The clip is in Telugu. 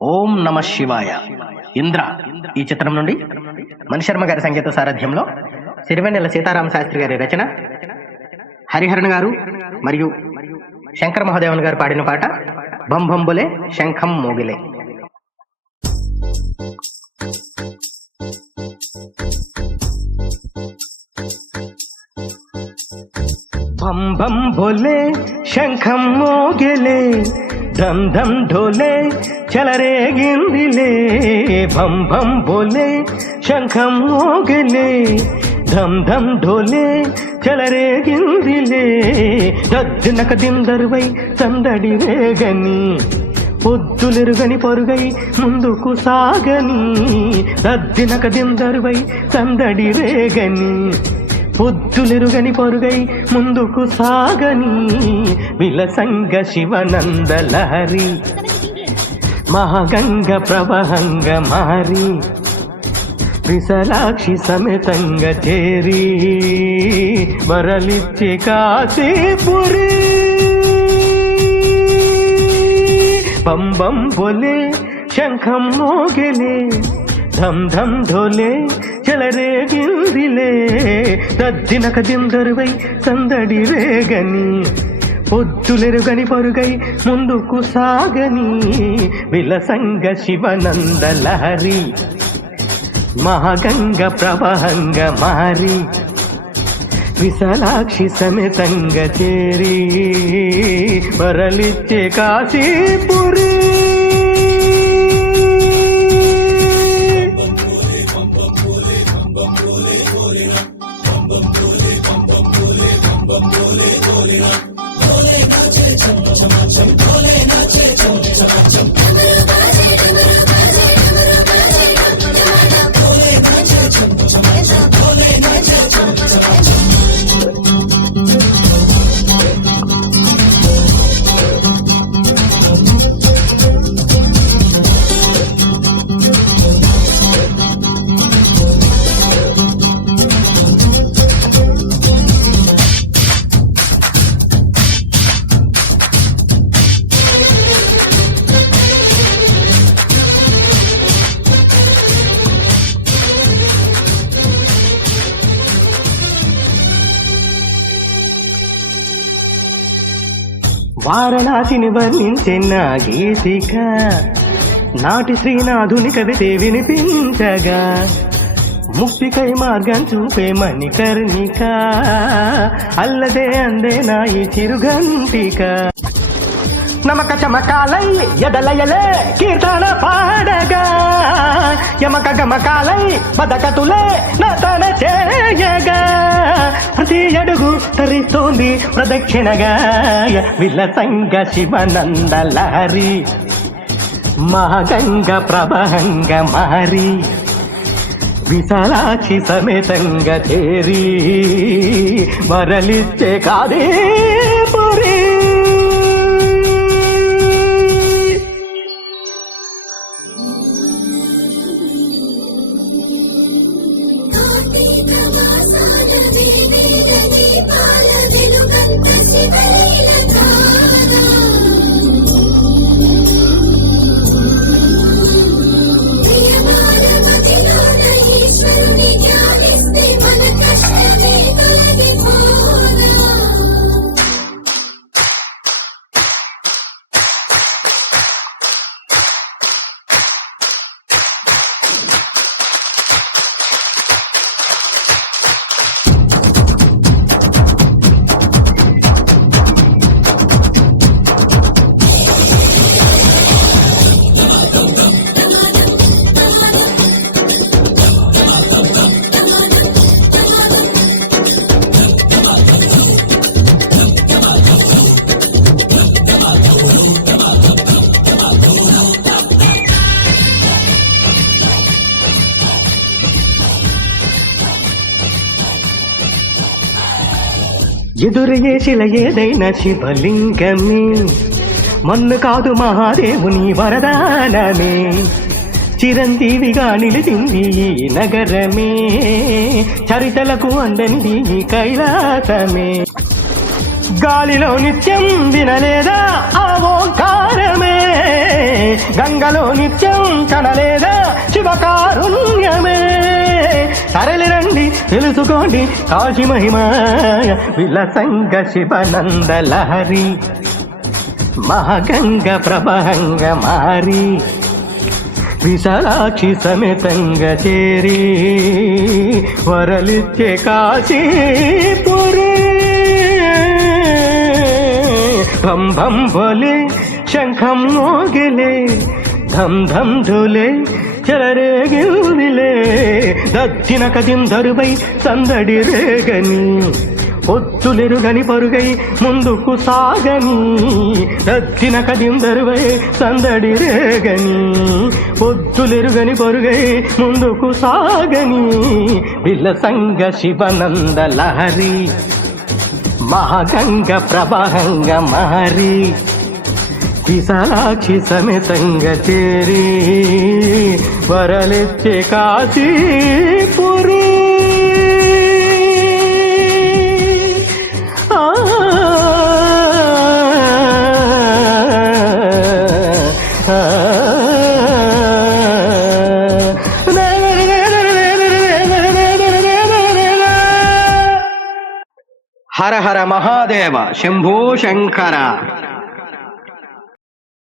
ఓం నమ శివాయ. ఇంద్ర ఈ చిత్రం నుండి మణిశర్మ గారి సంగీత సారథ్యంలో సిరివెన్నెల సీతారామ శాస్త్రి గారి రచన, హరిహరన్ గారు మరియు శంకర్ మహాదేవన్ గారు పాడిన పాట బం బంబులే శంఖం మోగిలే. బం బం బోలే శంఖం మోగిలే, ధమ్ ధమ్ ఢోలే చెలరేగిందిలే. బం బం బోలే శంఖం మోగిలే, ధమ్ ధమ్ ఢోలే చెలరేగిందిలే. దద్దినక దిందరువై సందడి రేగని, పొద్దులెరుగని పొరుగై ముందుకు సాగని. దద్దినక దిందరువై సందడి రేగని, పొద్దులెరుగని పొరుగై ముందుకు సాగని. విలసంగ శివనంద లహరి, మహాగంగ ప్రవహంగ మారి, విశాలాక్షి సమేతంగ చేరి వరలిచ్చి కాశీపురి. బం బం బోలే శంఖం మోగిలే, ధమ్ ధమ్ ఢోలే చెలరేగిందిలే. దద్దినక దిందరువై సందడి రేగని, పొద్దులెరుగని పొరుగై ముందుకు సాగని. విలసంగ శివనంద లహరి, మహాగంగ ప్రవహంగ మారి, విశాలాక్షి సమేతంగ చేరి వరలిచ్చే కాశీపురి. వారణాసిని వర్ణించిన గీతిక, నాటి శ్రీనాథుని కవితే వినిపించగా. ముక్తికై మార్గం చూపే మణికర్ణిక, అల్లదే అందే నా ఈ చిరుగంటిక. నమక చమకాలై ఎదలయలే కీర్తన పాడగా, యమక గమకాలై బదకతులే నతన చేయగా. ప్రతి అడుగు తరిస్తోంది ప్రదక్షిణగా, విలసంగ శివనంద లహరి, మహాగంగ ప్రవహంగ మారి, విశాలాక్షి సమేతంగ చేరి వరలిచ్చే కాశీపురి. ఎదురయ్యే శిల ఏదైనా శివలింగమే, మన్ను కాదు మహాదేవుని వరదానమే. చిరంజీవిగా నిలిచింది ఈ నగరమే, చరితలకు అందని కైలాసమే. గాలిలో నిత్యం వినలేదా ఆ ఓంకారమే, గంగలో నిత్యం కనలేదా శివకారుణ్యమే. తరలిరండి తెలుసుకోండి కాశీ మహిమ, విలసంగ శివనంద లహరి, మహాగంగ ప్రభంగ మారి, విశాలాక్షి సమేతంగా చేరి, వరలిచ్చే కాశీపురి. భం భం భోలే శంఖం మోగిలే, ధం ధం ఢోలే చెలరేగిలే, దక్షిణ కదిం దరువై సందడి రేగని, పొత్తులెరుగని పరుగై ముందుకు సాగని, దక్షిణ కదిం దరువై సందడి రేగని, పొత్తులెరుగని పరుగై ముందుకు సాగని, విలసంగ శివనంద లహరి, మహాగంగ ప్రభంగ మారి, విశాలాక్షి సమేతంగా చేరి, వరలిచ్చే కాశీపురి. హర హర మహాదేవ, శంభో శంకర.